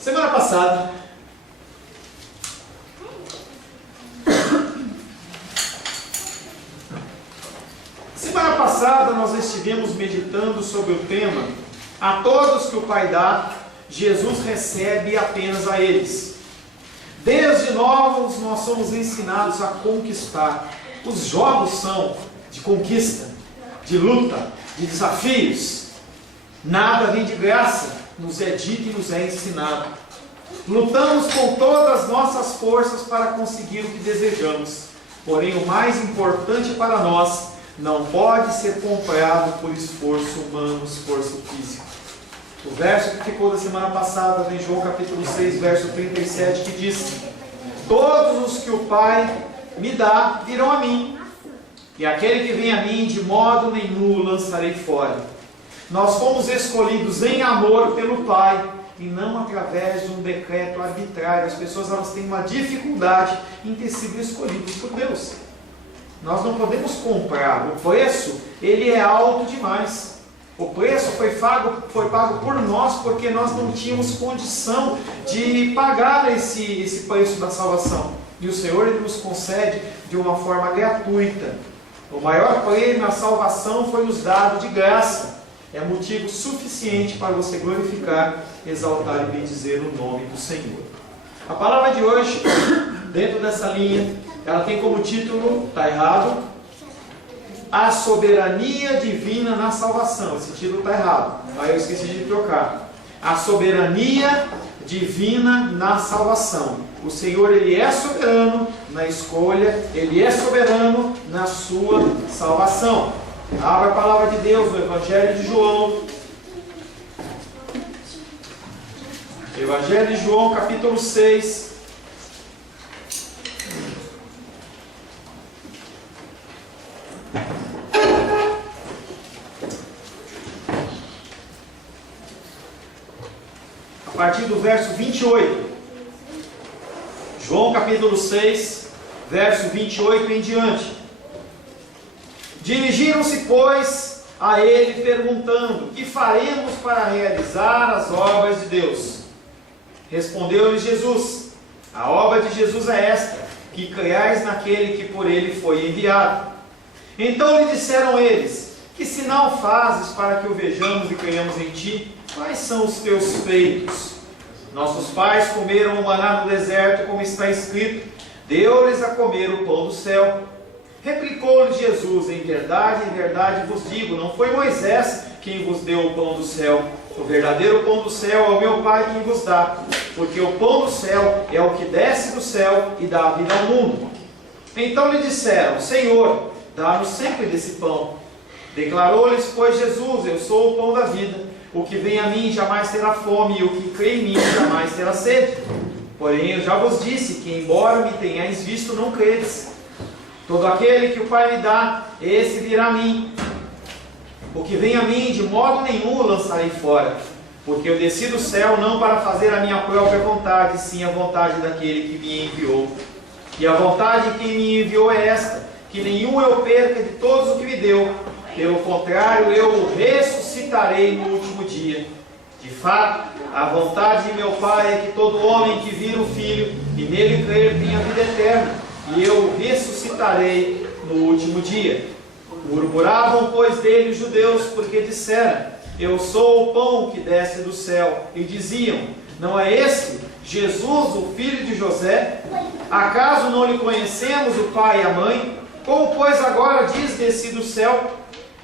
Semana passada, nós estivemos meditando sobre o tema: a todos que o Pai dá, Jesus recebe apenas a eles. Desde novos nós somos ensinados a conquistar. Os jogos são de conquista, de luta, de desafios. Nada vem de graça, nos é dito e nos é ensinado. Lutamos com todas as nossas forças para conseguir o que desejamos. Porém, o mais importante para nós não pode ser comprado por esforço humano, esforço físico. O verso que ficou da semana passada, em João capítulo 6, verso 37, que diz: todos os que o Pai me dá virão a mim, e aquele que vem a mim, de modo nenhum o lançarei fora. Nós fomos escolhidos em amor pelo Pai, e não através de um decreto arbitrário. As pessoas elas têm uma dificuldade em ter sido escolhidos por Deus. Nós não podemos comprar. O preço, ele é alto demais. O preço foi pago por nós, porque nós não tínhamos condição de pagar esse preço da salvação. E o Senhor, Ele nos concede de uma forma gratuita. O maior prêmio, a salvação, foi nos dado de graça. É motivo suficiente para você glorificar, exaltar e bendizer o nome do Senhor. A palavra de hoje, dentro dessa linha, ela tem como título, está errado, a soberania divina na salvação. Esse título está errado, aí eu esqueci de trocar. A soberania divina na salvação. O Senhor, Ele é soberano na escolha, Ele é soberano na sua salvação. Abra a palavra de Deus no Evangelho de João. Evangelho de João, capítulo 6. A partir do verso 28. João capítulo 6, verso 28 em diante. Dirigiram-se, pois, a ele, perguntando: que faremos para realizar as obras de Deus? Respondeu-lhe Jesus: a obra de Jesus é esta, que creiais naquele que por ele foi enviado. Então lhe disseram eles: que sinal fazes para que o vejamos e creiamos em ti? Quais são os teus feitos? Nossos pais comeram o maná no deserto, como está escrito: deu-lhes a comer o pão do céu. Replicou-lhe Jesus: em verdade vos digo, não foi Moisés quem vos deu o pão do céu. O verdadeiro pão do céu é o meu Pai quem vos dá, porque o pão do céu é o que desce do céu e dá a vida ao mundo. Então lhe disseram: Senhor, dá-nos sempre desse pão. Declarou-lhes, pois, Jesus: eu sou o pão da vida. O que vem a mim jamais terá fome, e o que crê em mim jamais terá sede. Porém, eu já vos disse que, embora me tenhais visto, não credes. Todo aquele que o Pai me dá, esse virá a mim. O que vem a mim, de modo nenhum o lançarei fora. Porque eu desci do céu não para fazer a minha própria vontade, sim a vontade daquele que me enviou. E a vontade de quem me enviou é esta: que nenhum eu perca de todos o que me deu. Pelo contrário, eu o ressuscitarei no último dia. De fato, a vontade de meu Pai é que todo homem que vir o Filho e nele crer tenha vida eterna, e eu o ressuscitarei no último dia. Murmuravam, pois, dele os judeus, porque disseram: eu sou o pão que desce do céu. E diziam: não é este Jesus, o filho de José? Acaso não lhe conhecemos o pai e a mãe? Como, pois, agora diz: desci do céu?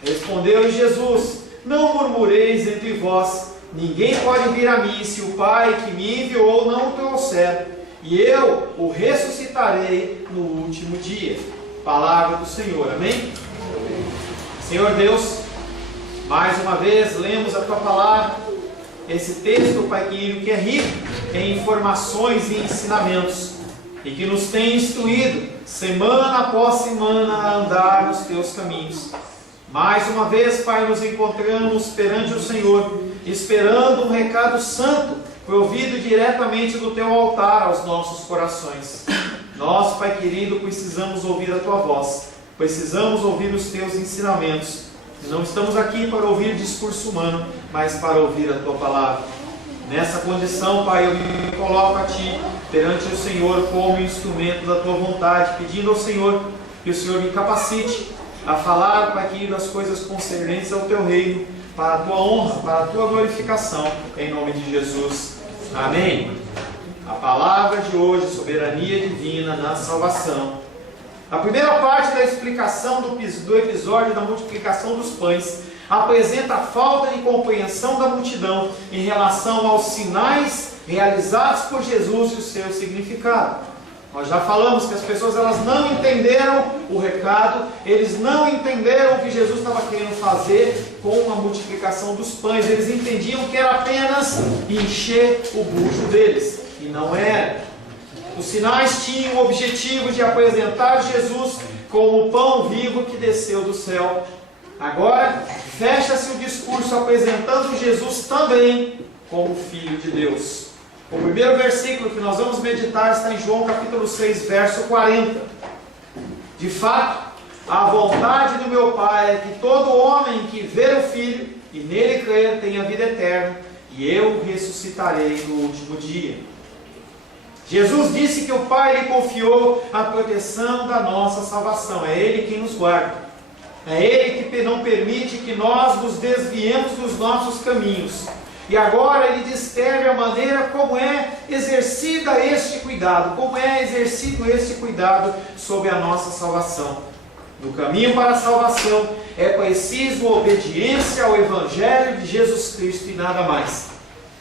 Respondeu-lhe Jesus: não murmureis entre vós. Ninguém pode vir a mim se o Pai que me enviou não o trouxer, e eu o ressuscitarei no último dia. Palavra do Senhor. Amém? Senhor Deus, mais uma vez lemos a Tua palavra, esse texto, Pai querido, que é rico em informações e ensinamentos, e que nos tem instruído, semana após semana, a andar nos Teus caminhos. Mais uma vez, Pai, nos encontramos perante o Senhor, esperando um recado santo, provido diretamente do Teu altar aos nossos corações. Nós, Pai querido, precisamos ouvir a Tua voz, precisamos ouvir os Teus ensinamentos. Não estamos aqui para ouvir discurso humano, mas para ouvir a Tua palavra. Nessa condição, Pai, eu me coloco a Ti, perante o Senhor, como instrumento da Tua vontade, pedindo ao Senhor que o Senhor me capacite a falar, Pai, aqui das coisas concernentes ao Teu reino, para a Tua honra, para a Tua glorificação, em nome de Jesus. Amém. A palavra de hoje, soberania divina na salvação. A primeira parte da explicação do episódio da multiplicação dos pães apresenta a falta de compreensão da multidão em relação aos sinais realizados por Jesus e o seu significado. Nós já falamos que as pessoas elas não entenderam o recado, eles não entenderam o que Jesus estava querendo fazer com a multiplicação dos pães. Eles entendiam que era apenas encher o bucho deles, e não era. Os sinais tinham o objetivo de apresentar Jesus como o pão vivo que desceu do céu. Agora, fecha-se o discurso apresentando Jesus também como Filho de Deus. O primeiro versículo que nós vamos meditar está em João capítulo 6, verso 40. De fato, a vontade do meu Pai é que todo homem que ver o Filho e nele crer tenha vida eterna, e eu o ressuscitarei no último dia. Jesus disse que o Pai lhe confiou a proteção da nossa salvação. É Ele quem nos guarda. É Ele que não permite que nós nos desviemos dos nossos caminhos. E agora Ele descreve a maneira como é exercida este cuidado, como é exercido este cuidado sobre a nossa salvação. No caminho para a salvação é preciso obediência ao Evangelho de Jesus Cristo e nada mais.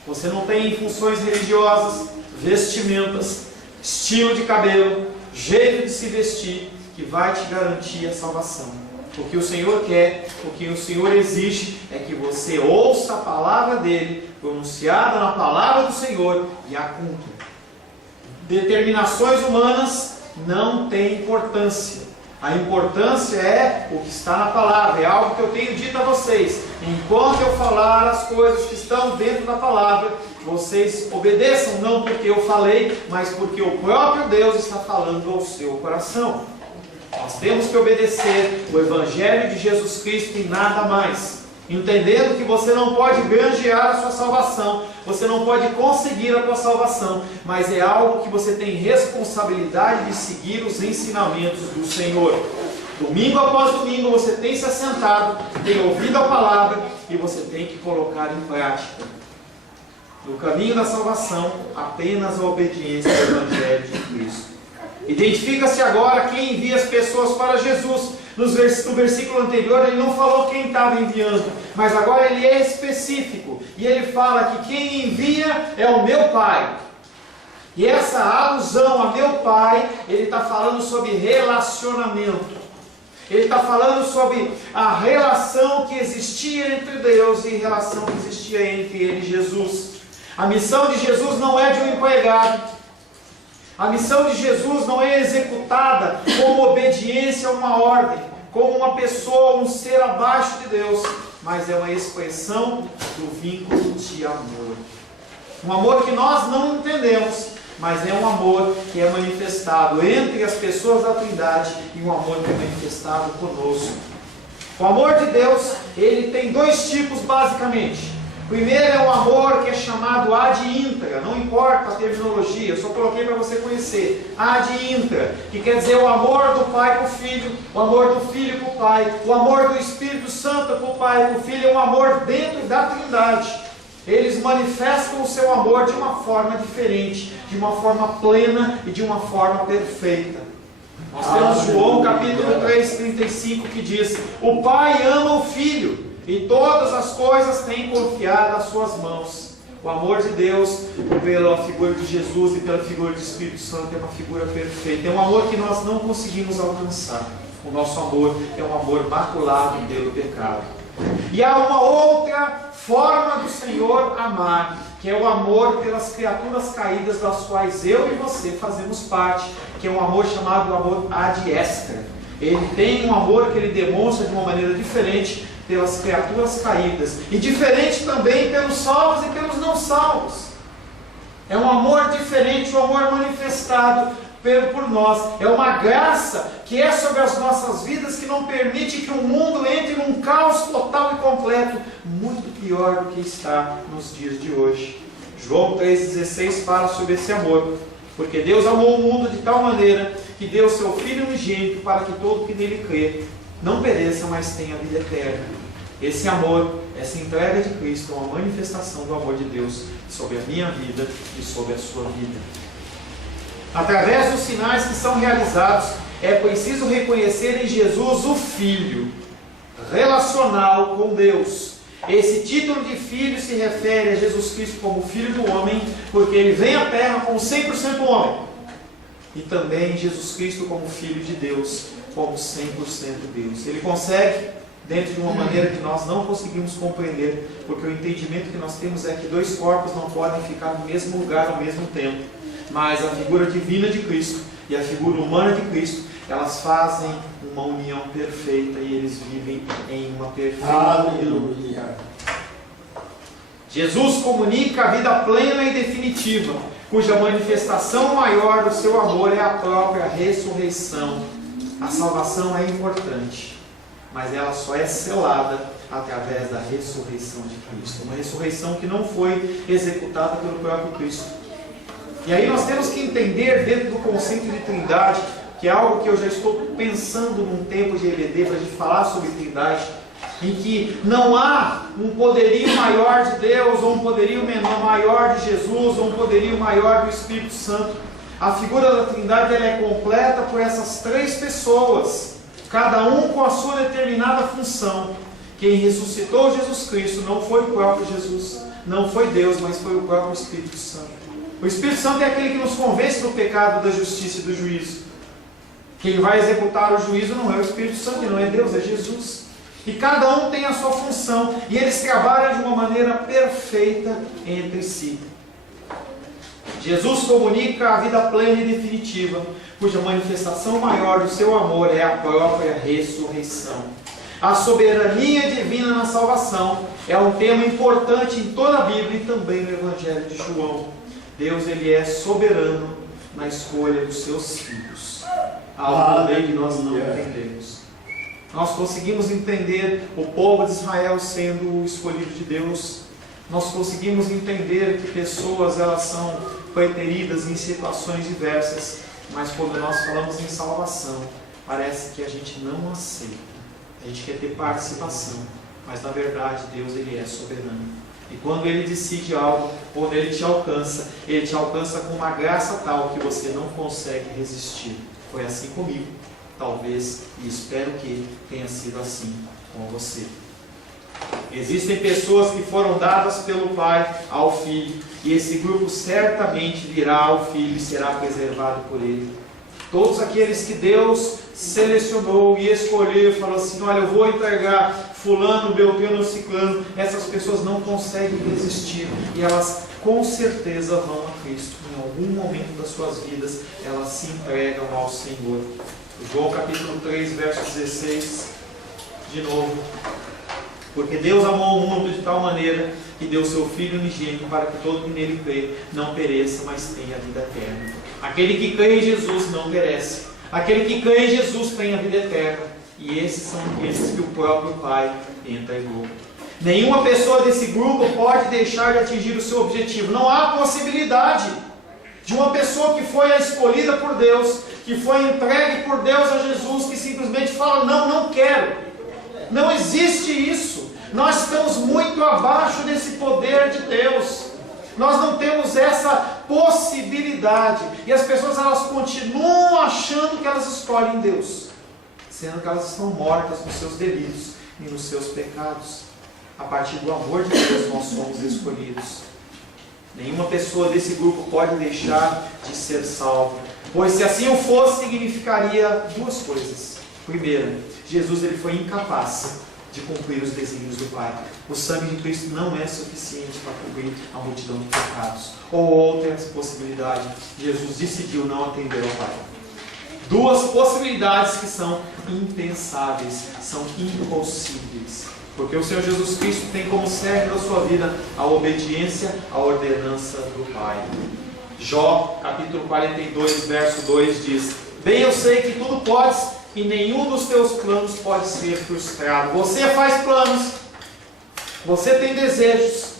Você não tem funções religiosas, vestimentas, estilo de cabelo, jeito de se vestir que vai te garantir a salvação. O que o Senhor quer, o que o Senhor exige é que você ouça a palavra dele, pronunciada na palavra do Senhor, e a cumpra. Determinações humanas não têm importância. A importância é o que está na palavra, é algo que eu tenho dito a vocês. Enquanto eu falar as coisas que estão dentro da palavra, vocês obedeçam, não porque eu falei, mas porque o próprio Deus está falando ao seu coração. Nós temos que obedecer o Evangelho de Jesus Cristo e nada mais. Entendendo que você não pode granjear a sua salvação, você não pode conseguir a sua salvação, mas é algo que você tem responsabilidade de seguir os ensinamentos do Senhor. Domingo após domingo você tem se assentado, tem ouvido a palavra e você tem que colocar em prática. No caminho da salvação, apenas a obediência ao Evangelho de Cristo. Identifica-se agora quem envia as pessoas para Jesus. No versículo anterior ele não falou quem estava enviando, mas agora ele é específico. E ele fala que quem envia é o meu Pai. E essa alusão a meu Pai, ele está falando sobre relacionamento. Ele está falando sobre a relação que existia entre Deus e a relação que existia entre ele e Jesus. A missão de Jesus não é de um empregado. A missão de Jesus não é executada como obediência a uma ordem, como uma pessoa, um ser abaixo de Deus, mas é uma expressão do vínculo de amor. Um amor que nós não entendemos, mas é um amor que é manifestado entre as pessoas da Trindade e um amor que é manifestado conosco. O amor de Deus, ele tem dois tipos basicamente. Primeiro é um amor que é chamado ad intra, não importa a terminologia, eu só coloquei para você conhecer. Ad intra, que quer dizer o amor do Pai para o Filho, o amor do Filho para o Pai, o amor do Espírito Santo para o Pai e para o Filho, é um amor dentro da Trindade. Eles manifestam o seu amor de uma forma diferente, de uma forma plena e de uma forma perfeita. Nós temos João capítulo 3:35 que diz: o Pai ama o Filho e todas as coisas têm confiado às suas mãos. O amor de Deus, pela figura de Jesus e pela figura do Espírito Santo, é uma figura perfeita. É um amor que nós não conseguimos alcançar. O nosso amor é um amor maculado pelo pecado. E há uma outra forma do Senhor amar, que é o amor pelas criaturas caídas, das quais eu e você fazemos parte, que é um amor chamado amor ad extra. Ele tem um amor que ele demonstra de uma maneira diferente pelas criaturas caídas, e diferente também pelos salvos e pelos não salvos. É um amor diferente, um amor manifestado por nós. É uma graça que é sobre as nossas vidas, que não permite que o mundo entre num caos total e completo, muito pior do que está nos dias de hoje. João 3,16 fala sobre esse amor. Porque Deus amou o mundo de tal maneira que deu seu Filho unigênito para que todo que nele crê não pereça, mas tenha vida eterna. Esse amor, essa entrega de Cristo é uma manifestação do amor de Deus sobre a minha vida e sobre a sua vida. Através dos sinais que são realizados, é preciso reconhecer em Jesus o Filho, relacional com Deus. Esse título de filho se refere a Jesus Cristo como Filho do homem, porque ele vem à terra como 100% homem. E também Jesus Cristo como Filho de Deus, como 100% Deus. Ele consegue, dentro de uma maneira que nós não conseguimos compreender, porque o entendimento que nós temos é que dois corpos não podem ficar no mesmo lugar ao mesmo tempo. Mas a figura divina de Cristo e a figura humana de Cristo, elas fazem uma união perfeita e eles vivem em uma perfeita união. Jesus comunica a vida plena e definitiva, cuja manifestação maior do seu amor é a própria ressurreição. A salvação é importante, mas ela só é selada através da ressurreição de Cristo. Uma ressurreição que não foi executada pelo próprio Cristo. E aí nós temos que entender dentro do conceito de Trindade, que é algo que eu já estou pensando num tempo de EBD para a gente falar sobre Trindade, em que não há um poderio maior de Deus, ou um poderio maior de Jesus, ou um poderio maior do Espírito Santo. A figura da Trindade ela é completa por essas três pessoas, cada um com a sua determinada função. Quem ressuscitou Jesus Cristo não foi o próprio Jesus, não foi Deus, mas foi o próprio Espírito Santo. O Espírito Santo é aquele que nos convence do pecado, da justiça e do juízo. Quem vai executar o juízo não é o Espírito Santo, não é Deus, é Jesus. E cada um tem a sua função, e eles trabalham de uma maneira perfeita entre si. Jesus comunica a vida plena e definitiva, cuja manifestação maior do seu amor é a própria ressurreição. A soberania divina na salvação é um tema importante em toda a Bíblia e também no Evangelho de João. Deus ele é soberano na escolha dos seus filhos. Algo que nós não entendemos. Nós conseguimos entender o povo de Israel sendo o escolhido de Deus. Nós conseguimos entender que pessoas elas são preteridas em situações diversas. Mas quando nós falamos em salvação, parece que a gente não aceita. A gente quer ter participação. Mas na verdade Deus ele é soberano. E quando Ele decide algo, quando Ele te alcança com uma graça tal que você não consegue resistir. Foi assim comigo, talvez, e espero que tenha sido assim com você. Existem pessoas que foram dadas pelo Pai ao Filho, e esse grupo certamente virá ao Filho e será preservado por Ele. Todos aqueles que Deus selecionou e escolheu e falou assim, olha, eu vou entregar fulano, beltrano, ciclano, essas pessoas não conseguem resistir e elas com certeza vão a Cristo. Em algum momento das suas vidas, elas se entregam ao Senhor. João capítulo 3, verso 16, de novo. Porque Deus amou o mundo de tal maneira que deu seu Filho unigênito para que todo que nele crê não pereça, mas tenha a vida eterna. Aquele que crê em Jesus não perece. Aquele que crê em Jesus tem a vida eterna. E esses são aqueles que o próprio Pai entregou. Nenhuma pessoa desse grupo pode deixar de atingir o seu objetivo. Não há possibilidade de uma pessoa que foi escolhida por Deus, que foi entregue por Deus a Jesus, que simplesmente fala, não quero. Não existe isso. Nós estamos muito abaixo desse poder de Deus. Nós não temos essa possibilidade. E as pessoas elas continuam achando que elas escolhem Deus, sendo que elas estão mortas nos seus delitos e nos seus pecados. A partir do amor de Deus nós somos escolhidos. Nenhuma pessoa desse grupo pode deixar de ser salva, pois se assim o fosse, significaria duas coisas. Primeira, Jesus ele foi incapaz de cumprir os desígnios do Pai. O sangue de Cristo não é suficiente para cobrir a multidão de pecados. Ou outra possibilidade, Jesus decidiu não atender ao Pai. Duas possibilidades que são impensáveis, são impossíveis. Porque o Senhor Jesus Cristo tem como cerne da sua vida a obediência à ordenança do Pai. Jó, capítulo 42, verso 2 diz: bem eu sei que tudo podes e nenhum dos teus planos pode ser frustrado. Você faz planos, você tem desejos,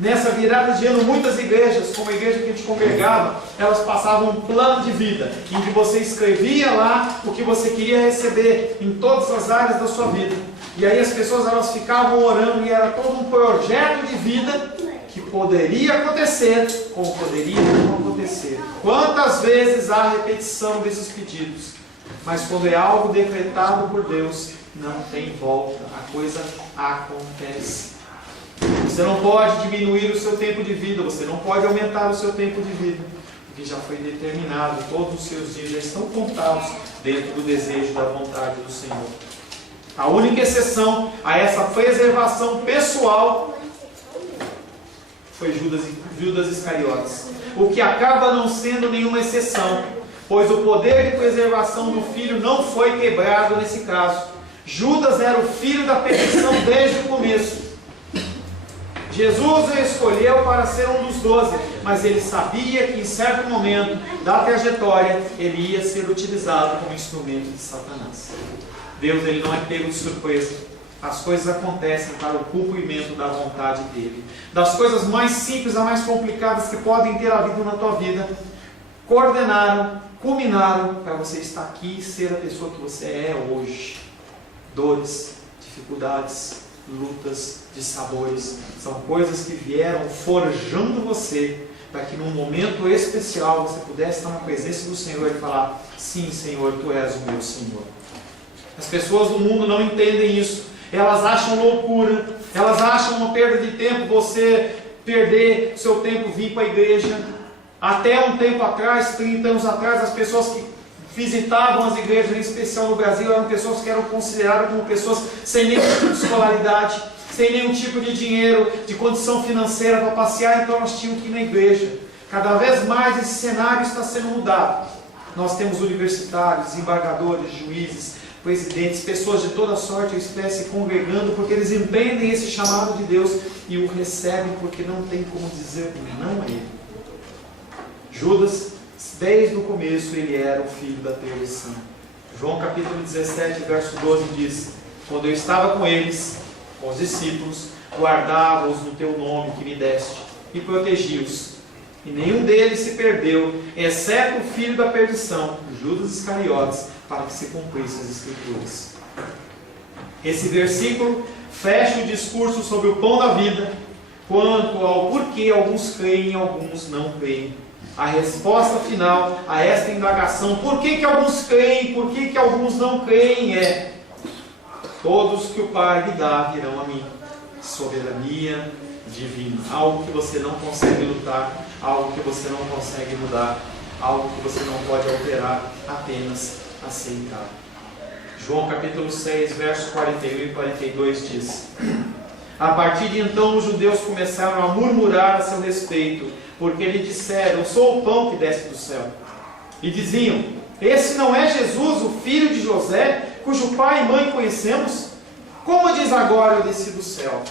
Nessa virada de ano, muitas igrejas, como a igreja que a gente congregava, elas passavam um plano de vida, em que você escrevia lá o que você queria receber em todas as áreas da sua vida. E aí as pessoas elas ficavam orando e era todo um projeto de vida que poderia acontecer, como poderia não acontecer. Quantas vezes há repetição desses pedidos, mas quando é algo decretado por Deus, não tem volta, a coisa acontece. Você não pode diminuir o seu tempo de vida, você não pode aumentar o seu tempo de vida, porque já foi determinado, todos os seus dias já estão contados dentro do desejo da vontade do Senhor. A única exceção a essa preservação pessoal foi Judas Iscariotes, o que acaba não sendo nenhuma exceção, pois o poder de preservação do filho não foi quebrado nesse caso. Judas era o filho da perdição desde o começo. Jesus o escolheu para ser um dos 12, mas ele sabia que em certo momento da trajetória ele ia ser utilizado como instrumento de Satanás. Deus ele não é pego de surpresa. As coisas acontecem para o cumprimento da vontade dele. Das coisas mais simples a mais complicadas que podem ter havido na tua vida, coordenaram, culminaram para você estar aqui e ser a pessoa que você é hoje. Dores, dificuldades, lutas, dissabores, são coisas que vieram forjando você para que num momento especial você pudesse estar na presença do Senhor e falar: sim, Senhor, Tu és o meu Senhor. As pessoas do mundo não entendem isso. Elas acham loucura, elas acham uma perda de tempo você perder seu tempo vir para a igreja. Até um tempo atrás, 30 anos atrás, as pessoas que visitavam as igrejas, em especial no Brasil, eram pessoas que eram consideradas como pessoas sem nenhum tipo de escolaridade, sem nenhum tipo de dinheiro, de condição financeira para passear, então elas tinham que ir na igreja. Cada vez mais esse cenário está sendo mudado. Nós temos universitários, desembargadores, juízes, presidentes, pessoas de toda sorte e espécie congregando, porque eles entendem esse chamado de Deus e o recebem, porque não tem como dizer não a ele. Judas, desde o começo, ele era o filho da perdição. João capítulo 17, verso 12 diz: quando eu estava com eles, com os discípulos, guardava-os no teu nome que me deste, e protegi-os. E nenhum deles se perdeu, exceto o filho da perdição, Judas Iscariotes, para que se cumprissem as Escrituras. Esse versículo fecha o discurso sobre o pão da vida, quanto ao porquê alguns creem e alguns não creem. A resposta final a esta indagação, por que alguns creem, por que alguns não creem, é: todos que o Pai lhe dá virão a mim. Soberania divina, algo que você não consegue lutar, algo que você não consegue mudar, algo que você não pode alterar, apenas aceitar. João capítulo 6, versos 41 e 42 diz: a partir de então os judeus começaram a murmurar a seu respeito, porque lhe disseram: sou o pão que desce do céu. E diziam: esse não é Jesus, o filho de José, cujo pai e mãe conhecemos? Como diz agora: eu desci do céu?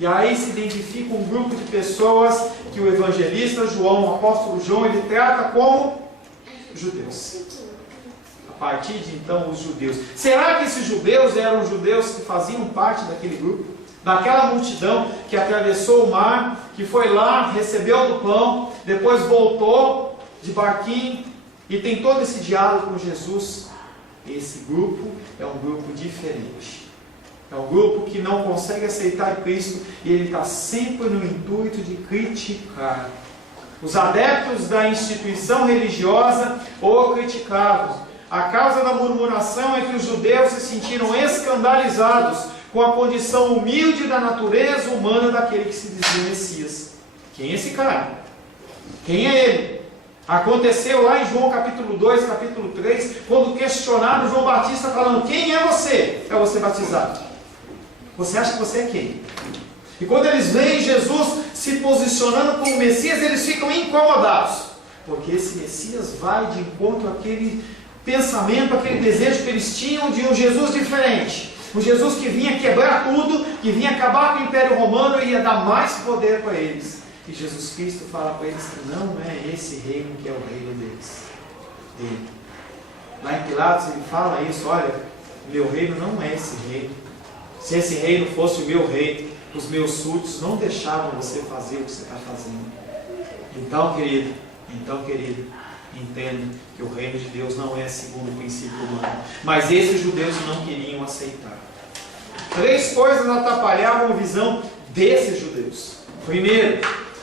E aí se identifica um grupo de pessoas que o evangelista João, o apóstolo João, ele trata como judeus. A partir de então, os judeus. Será que esses judeus eram judeus que faziam parte daquele grupo? Daquela multidão que atravessou o mar, que foi lá, recebeu do pão, depois voltou de barquinho e tem todo esse diálogo com Jesus? Esse grupo é um grupo diferente. É um grupo que não consegue aceitar Cristo e ele está sempre no intuito de criticar. Os adeptos da instituição religiosa o criticavam. A causa da murmuração é que os judeus se sentiram escandalizados com a condição humilde da natureza humana daquele que se dizia Messias. Quem é esse cara? Quem é ele? Aconteceu lá em João capítulo 2, capítulo 3, quando questionaram João Batista falando: quem é você para você batizar? Você acha que você é quem? E quando eles veem Jesus se posicionando como Messias, eles ficam incomodados, porque esse Messias vai de encontro àquele pensamento, aquele desejo que eles tinham de um Jesus diferente. Um Jesus que vinha quebrar tudo, que vinha acabar com o Império Romano e ia dar mais poder para eles. E Jesus Cristo fala para eles que não é esse reino que é o reino deles. Dele. Lá em Pilatos ele fala isso: olha, meu reino não é esse reino. Se esse reino fosse o meu reino, os meus súditos não deixavam você fazer o que você está fazendo. Então, querido, entenda que o reino de Deus não é segundo o princípio humano. Mas esses judeus não queriam aceitar. 3 coisas atrapalhavam a visão desses judeus. Primeiro,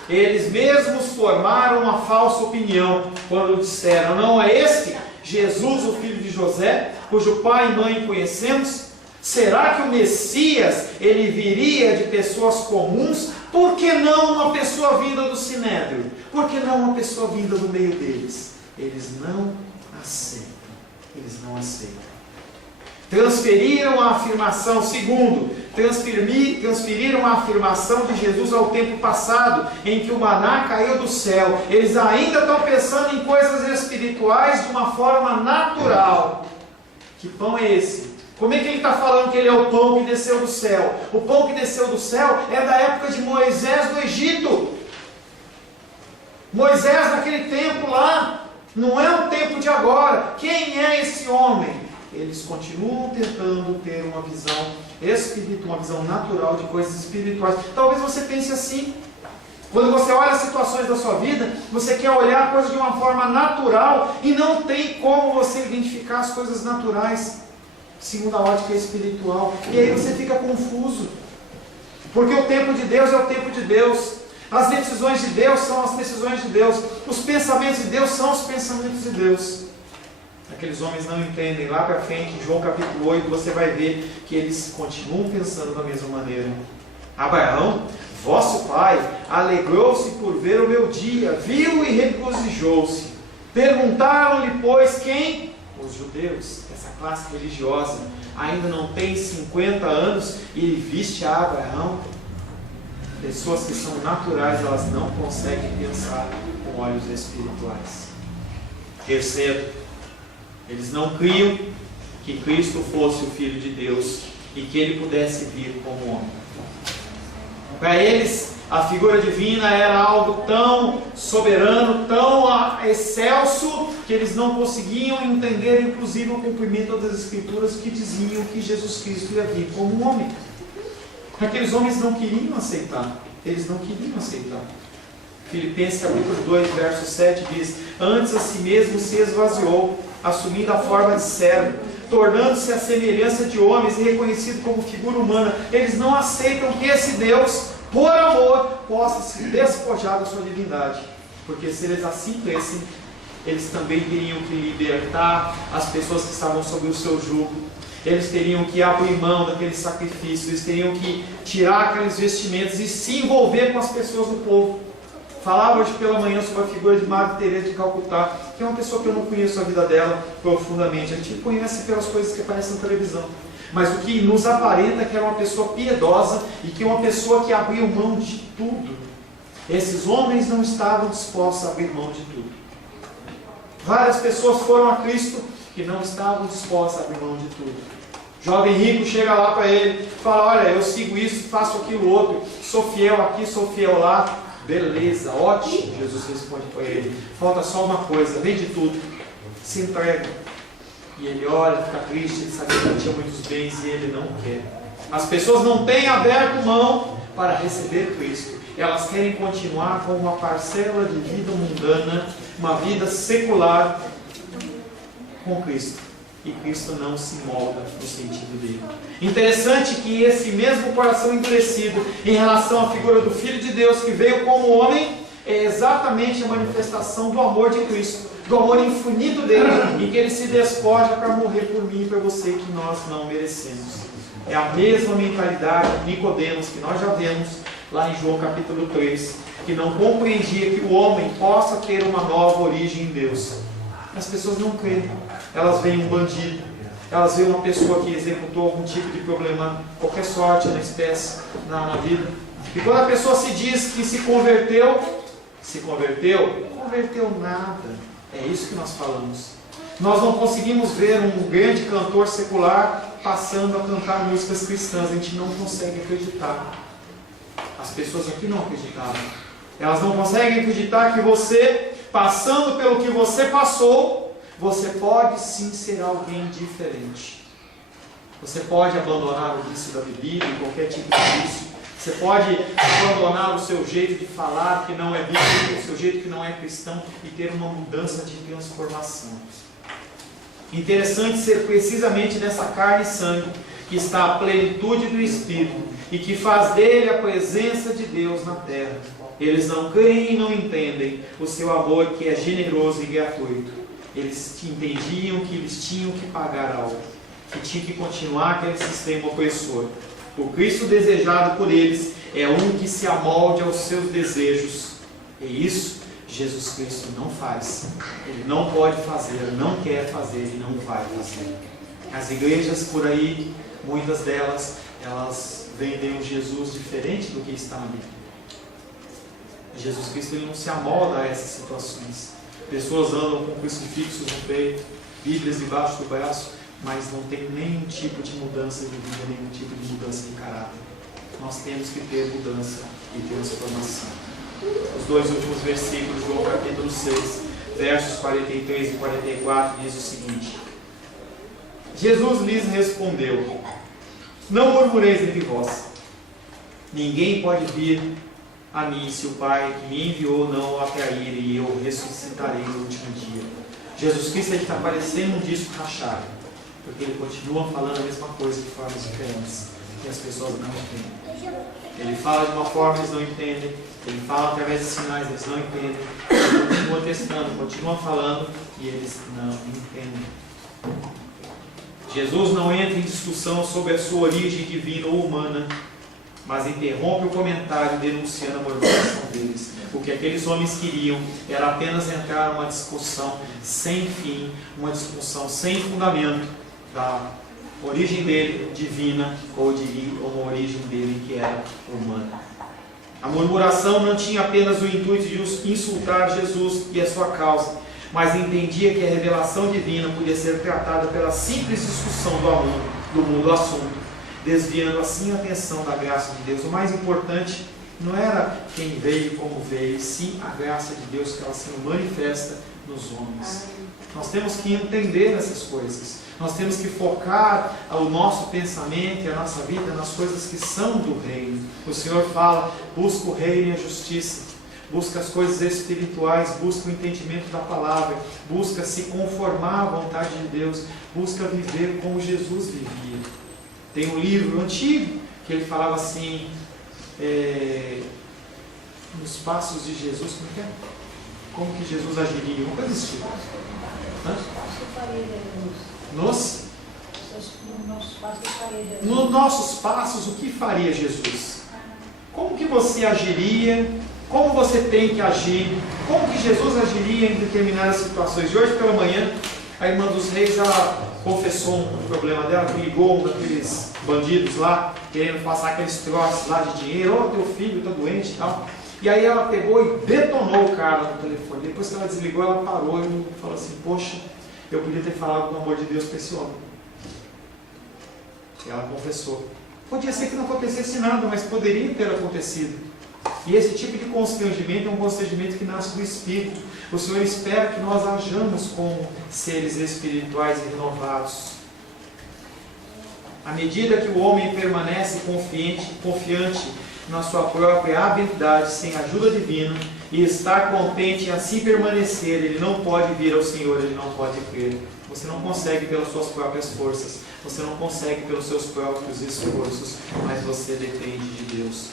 eles mesmos formaram uma falsa opinião quando disseram: não é este Jesus, o filho de José, cujo pai e mãe conhecemos? Será que o Messias, ele viria de pessoas comuns? Por que não uma pessoa vinda do Sinédrio? Por que não uma pessoa vinda do meio deles? Eles não aceitam. Eles não aceitam. Transferiram a afirmação. Segundo, transferiram a afirmação de Jesus ao tempo passado, em que o maná caiu do céu. Eles ainda estão pensando em coisas espirituais de uma forma natural. Que pão é esse? Como é que ele está falando que ele é o pão que desceu do céu? O pão que desceu do céu é da época de Moisés do Egito. Moisés naquele tempo lá, não é o tempo de agora. Quem é esse homem? Eles continuam tentando ter uma visão espiritual, uma visão natural de coisas espirituais. Talvez você pense assim. Quando você olha as situações da sua vida, você quer olhar a coisa de uma forma natural e não tem como você identificar as coisas naturais segundo a ótica espiritual. E aí você fica confuso. Porque o tempo de Deus é o tempo de Deus. As decisões de Deus são as decisões de Deus. Os pensamentos de Deus são os pensamentos de Deus. Aqueles homens não entendem. Lá para frente, em João capítulo 8, você vai ver que eles continuam pensando da mesma maneira. Abraão, vosso pai, alegrou-se por ver o meu dia, viu e regozijou-se. Perguntaram-lhe, pois, quem? Os judeus, essa classe religiosa, ainda não tem 50 anos e ele viste a Abraão. Pessoas que são naturais, elas não conseguem pensar com olhos espirituais. Terceiro, eles não criam que Cristo fosse o Filho de Deus e que ele pudesse vir como homem. Para eles, a figura divina era algo tão soberano, tão excelso, que eles não conseguiam entender, inclusive, o cumprimento das Escrituras que diziam que Jesus Cristo ia vir como um homem. Aqueles homens não queriam aceitar. Eles não queriam aceitar. Filipenses capítulo 2, verso 7 diz: antes a si mesmo se esvaziou, assumindo a forma de servo, tornando-se a semelhança de homens e reconhecido como figura humana. Eles não aceitam que esse Deus, por amor, possa se despojar da sua divindade. Porque se eles assim crescem, eles também teriam que libertar as pessoas que estavam sob o seu jugo. Eles teriam que abrir mão daquele sacrifício, eles teriam que tirar aqueles vestimentos e se envolver com as pessoas do povo. Falava hoje pela manhã sobre a figura de Madre Teresa de Calcutá, que é uma pessoa que eu não conheço a vida dela profundamente. A gente conhece pelas coisas que aparecem na televisão. Mas o que nos aparenta é que era uma pessoa piedosa e que é uma pessoa que abriu mão de tudo. Esses homens não estavam dispostos a abrir mão de tudo. Várias pessoas foram a Cristo que não estavam dispostas a abrir mão de tudo. Jovem rico chega lá para ele, fala: olha, eu sigo isso, faço aquilo outro, sou fiel aqui, sou fiel lá. Beleza, ótimo. Jesus responde para ele: falta só uma coisa, vende tudo, se entrega. E ele olha, fica triste, ele sabe que ele tinha muitos bens e ele não quer. As pessoas não têm aberto mão para receber Cristo. Elas querem continuar com uma parcela de vida mundana, uma vida secular com Cristo. E Cristo não se molda no sentido dele. Interessante que esse mesmo coração endurecido em relação à figura do Filho de Deus que veio como homem é exatamente a manifestação do amor de Cristo, do amor infinito dele, em que ele se despoja para morrer por mim e por você, que nós não merecemos. É a mesma mentalidade de Nicodemos que nós já vemos lá em João capítulo 3, que não compreendia que o homem possa ter uma nova origem em Deus. As pessoas não creem. Elas veem um bandido, elas veem uma pessoa que executou algum tipo de problema, qualquer sorte na espécie, na vida. E quando a pessoa se diz que se converteu nada. É isso que nós falamos. Nós não conseguimos ver um grande cantor secular passando a cantar músicas cristãs. A gente não consegue acreditar. As pessoas aqui não acreditaram. Elas não conseguem acreditar que você, passando pelo que você passou, você pode sim ser alguém diferente. Você pode abandonar o vício da bebida e qualquer tipo de vício, Você pode abandonar o seu jeito de falar que não é bíblico, o seu jeito que não é cristão e ter uma mudança de transformação. Interessante ser precisamente nessa carne e sangue que está a plenitude do Espírito e que faz dele a presença de Deus na terra. Eles não creem e não entendem o seu amor que é generoso e gratuito. Eles entendiam que eles tinham que pagar algo, que tinham que continuar aquele sistema opressor. O Cristo desejado por eles é um que se amolde aos seus desejos. E isso Jesus Cristo não faz. Ele não pode fazer, ele não quer fazer, ele não vai fazer. As igrejas por aí, muitas delas, elas vendem um Jesus diferente do que está na Bíblia. Jesus Cristo ele não se amolda a essas situações. Pessoas andam com crucifixos no peito, Bíblias debaixo do braço, mas não tem nenhum tipo de mudança de vida, nenhum tipo de mudança de caráter. Nós temos que ter mudança e transformação. Os dois últimos versículos de João capítulo 6, versos 43 e 44, diz o seguinte: Jesus lhes respondeu: não murmureis entre vós. Ninguém pode vir a mim se o Pai que me enviou não o atrair, e eu ressuscitarei no último dia. Jesus Cristo está parecendo um disco rachado, porque ele continua falando a mesma coisa de formas diferentes, e as pessoas não entendem. Ele fala de uma forma, eles não entendem. Ele fala através de sinais, eles não entendem. Ele continua testando, continua falando, e eles não entendem. Jesus não entra em discussão sobre a sua origem divina ou humana, mas interrompe o comentário denunciando a murmuração deles. O que aqueles homens queriam era apenas entrar numa discussão sem fim, uma discussão sem fundamento da origem dele divina ou uma origem dele que era humana. A murmuração não tinha apenas o intuito de insultar Jesus e a sua causa, mas entendia que a revelação divina podia ser tratada pela simples discussão do mundo assunto, desviando assim a atenção da graça de Deus. O mais importante não era quem veio e como veio, sim a graça de Deus que ela se manifesta nos homens. Nós temos que entender essas coisas. Nós temos que focar o nosso pensamento e a nossa vida nas coisas que são do reino. O Senhor fala: busca o reino e a justiça, busca as coisas espirituais, busca o entendimento da palavra, busca se conformar à vontade de Deus, busca viver como Jesus vivia. Tem um livro antigo que ele falava assim, nos passos de Jesus, como que é? Como que Jesus agiria? Uma coisa desse tipo. Nos nossos passos, o que faria Jesus? Como que você agiria? Como você tem que agir? Como que Jesus agiria em determinadas situações? De hoje pela manhã, a irmã dos reis, ela confessou um problema dela, que ligou um daqueles bandidos lá, querendo passar aqueles troços lá de dinheiro: teu filho está doente e tal. E aí ela pegou e detonou o cara no telefone. Depois que ela desligou, ela parou e falou assim: poxa, eu podia ter falado do amor de Deus para esse homem. E ela confessou. Podia ser que não acontecesse nada, mas poderia ter acontecido. E esse tipo de constrangimento é um constrangimento que nasce do Espírito. O Senhor espera que nós hajamos como seres espirituais e renovados. À medida que o homem permanece confiante na sua própria habilidade, sem ajuda divina, e está contente em assim permanecer, ele não pode vir ao Senhor, ele não pode crer. Você não consegue pelas suas próprias forças, você não consegue pelos seus próprios esforços, mas você depende de Deus.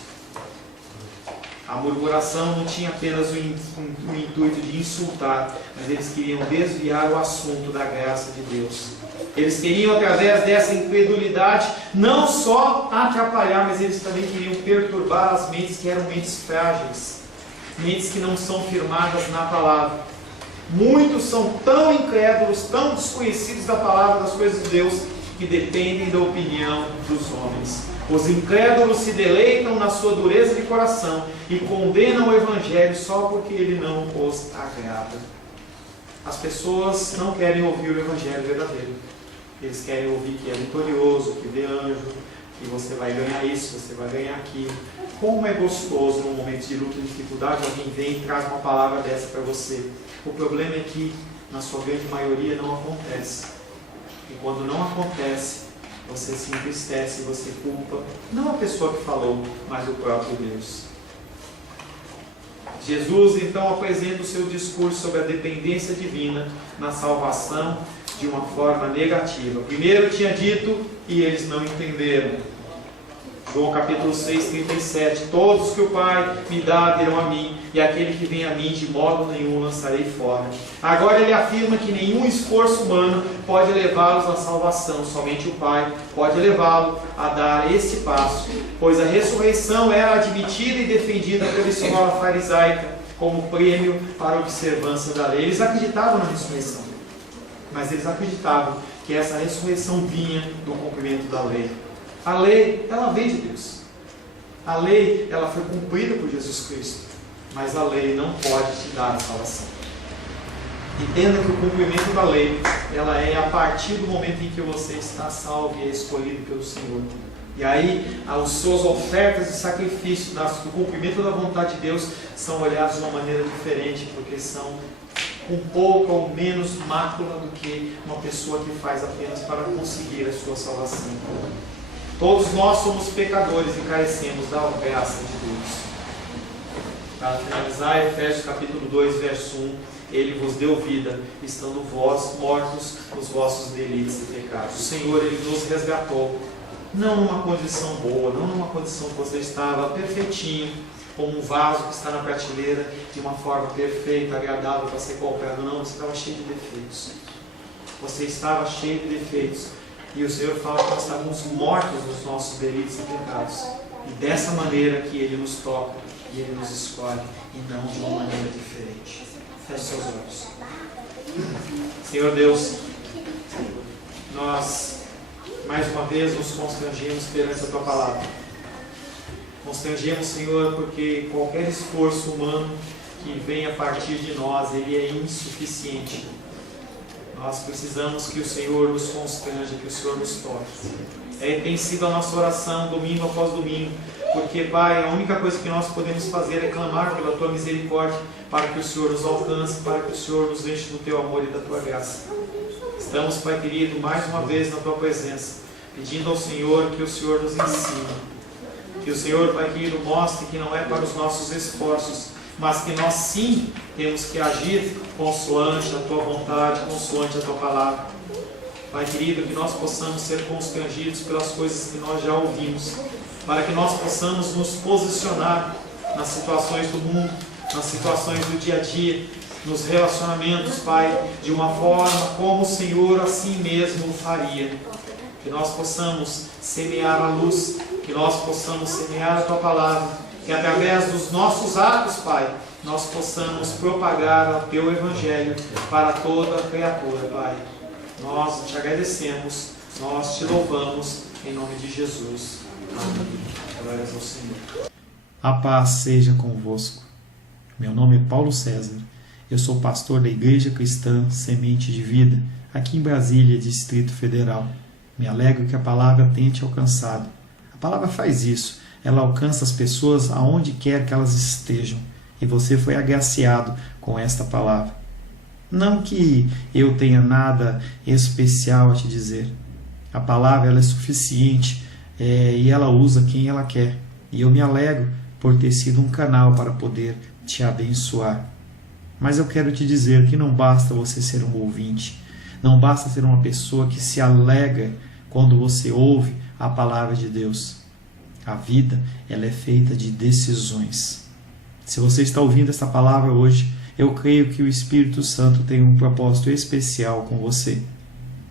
A murmuração não tinha apenas o intuito de insultar, mas eles queriam desviar o assunto da graça de Deus. Eles queriam, através dessa incredulidade, não só atrapalhar, mas eles também queriam perturbar as mentes que eram mentes frágeis, mentes que não são firmadas na palavra. Muitos são tão incrédulos, tão desconhecidos da palavra, das coisas de Deus, que dependem da opinião dos homens. Os incrédulos se deleitam na sua dureza de coração e condenam o Evangelho só porque ele não os agrada. As pessoas não querem ouvir o Evangelho verdadeiro. Eles querem ouvir que é vitorioso, que vê anjo, que você vai ganhar isso, você vai ganhar aquilo. Como é gostoso num momento de luta e dificuldade, alguém vem e traz uma palavra dessa para você. O problema é que, na sua grande maioria, não acontece. E quando não acontece, você se entristece, você culpa, não a pessoa que falou, mas o próprio Deus. Jesus então apresenta o seu discurso sobre a dependência divina na salvação de uma forma negativa. Primeiro tinha dito e eles não entenderam. João capítulo 6, 37. Todos que o Pai me dá virão a mim, e aquele que vem a mim de modo nenhum lançarei fora. Agora ele afirma que nenhum esforço humano pode levá-los à salvação, somente o Pai pode levá-lo a dar esse passo, pois a ressurreição era admitida e defendida pela escola farisaica como prêmio para a observância da lei. Eles acreditavam na ressurreição, mas eles acreditavam que essa ressurreição vinha do cumprimento da lei. A lei, ela vem de Deus. A lei, ela foi cumprida por Jesus Cristo. Mas a lei não pode te dar a salvação. Entenda que o cumprimento da lei, ela é a partir do momento em que você está salvo e é escolhido pelo Senhor. E aí, as suas ofertas de sacrifício, do cumprimento da vontade de Deus, são olhadas de uma maneira diferente, porque são com pouca ou menos mácula do que uma pessoa que faz apenas para conseguir a sua salvação. Todos nós somos pecadores e carecemos da graça de Deus. Para finalizar, Efésios capítulo 2, verso 1, Ele vos deu vida, estando vós mortos nos vossos delitos e pecados. O Senhor, Ele nos resgatou, não numa condição boa, não numa condição que você estava perfeitinho, como um vaso que está na prateleira, de uma forma perfeita, agradável para ser comprado. Não, você estava cheio de defeitos. Você estava cheio de defeitos. E o Senhor fala que nós estávamos mortos nos nossos delitos e pecados. E dessa maneira que Ele nos toca e Ele nos escolhe, e não de uma maneira diferente. Feche seus olhos. Senhor Deus, nós mais uma vez nos constrangemos perante a Tua palavra. Constrangemos, Senhor, porque qualquer esforço humano que venha a partir de nós, ele é insuficiente. Nós precisamos que o Senhor nos constrange, que o Senhor nos toque. Tem sido a nossa oração domingo após domingo, porque, Pai, a única coisa que nós podemos fazer é clamar pela Tua misericórdia, para que o Senhor nos alcance, para que o Senhor nos enche do Teu amor e da Tua graça. Estamos, Pai querido, mais uma vez na Tua presença, pedindo ao Senhor que o Senhor nos ensine, que o Senhor, Pai querido, mostre que não é para os nossos esforços, mas que nós sim temos que agir consoante a Tua vontade, consoante a Tua palavra. Pai querido, que nós possamos ser constrangidos pelas coisas que nós já ouvimos, para que nós possamos nos posicionar nas situações do mundo, nas situações do dia a dia, nos relacionamentos, Pai, de uma forma como o Senhor assim mesmo faria. Que nós possamos semear a luz, que nós possamos semear a Tua palavra, que através dos nossos atos, Pai, nós possamos propagar o Teu Evangelho para toda a criatura, Pai. Nós te agradecemos, nós te louvamos, em nome de Jesus. Amém. Glórias ao Senhor. A paz seja convosco. Meu nome é Paulo César. Eu sou pastor da Igreja Cristã Semente de Vida, aqui em Brasília, Distrito Federal. Me alegro que a palavra tenha te alcançado. A palavra faz isso. Ela alcança as pessoas aonde quer que elas estejam. E você foi agraciado com esta palavra. Não que eu tenha nada especial a te dizer. A palavra ela é suficiente e ela usa quem ela quer. E eu me alegro por ter sido um canal para poder te abençoar. Mas eu quero te dizer que não basta você ser um ouvinte. Não basta ser uma pessoa que se alegra quando você ouve a palavra de Deus. A vida ela é feita de decisões. Se você está ouvindo esta palavra hoje, eu creio que o Espírito Santo tem um propósito especial com você.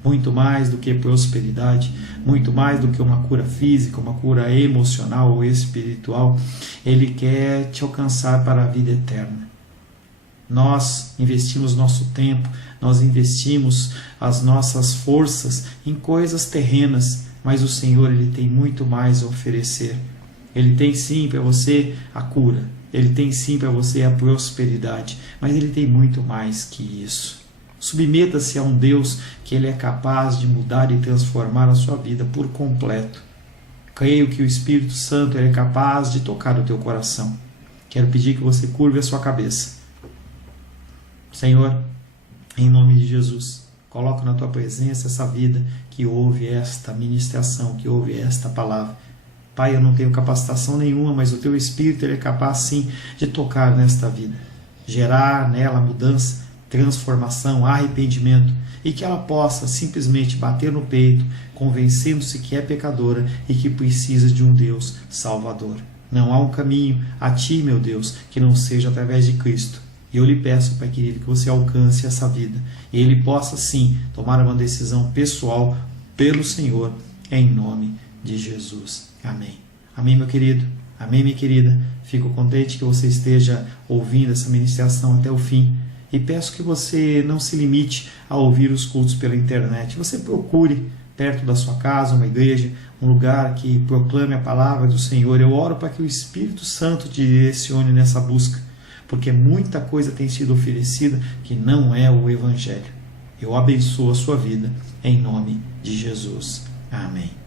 Muito mais do que prosperidade, muito mais do que uma cura física, uma cura emocional ou espiritual, Ele quer te alcançar para a vida eterna. Nós investimos nosso tempo, nós investimos as nossas forças em coisas terrenas, mas o Senhor Ele tem muito mais a oferecer. Ele tem sim para você a cura, Ele tem sim para você a prosperidade, mas Ele tem muito mais que isso. Submeta-se a um Deus que Ele é capaz de mudar e transformar a sua vida por completo. Creio que o Espírito Santo é capaz de tocar o teu coração. Quero pedir que você curve a sua cabeça. Senhor, em nome de Jesus, Coloco na tua presença essa vida que ouve esta ministração, que ouve esta palavra. Pai, eu não tenho capacitação nenhuma, mas o teu Espírito ele é capaz sim de tocar nesta vida, gerar nela mudança, transformação, arrependimento, e que ela possa simplesmente bater no peito, convencendo-se que é pecadora e que precisa de um Deus salvador. Não há um caminho a ti, meu Deus, que não seja através de Cristo. E eu lhe peço, Pai querido, que você alcance essa vida e ele possa sim tomar uma decisão pessoal pelo Senhor, em nome de Jesus. Amém. Amém, meu querido. Amém, minha querida. Fico contente que você esteja ouvindo essa ministração até o fim. E peço que você não se limite a ouvir os cultos pela internet. Você procure perto da sua casa uma igreja, um lugar que proclame a palavra do Senhor. Eu oro para que o Espírito Santo te direcione nessa busca, porque muita coisa tem sido oferecida que não é o Evangelho. Eu abençoo a sua vida em nome de Jesus. Amém.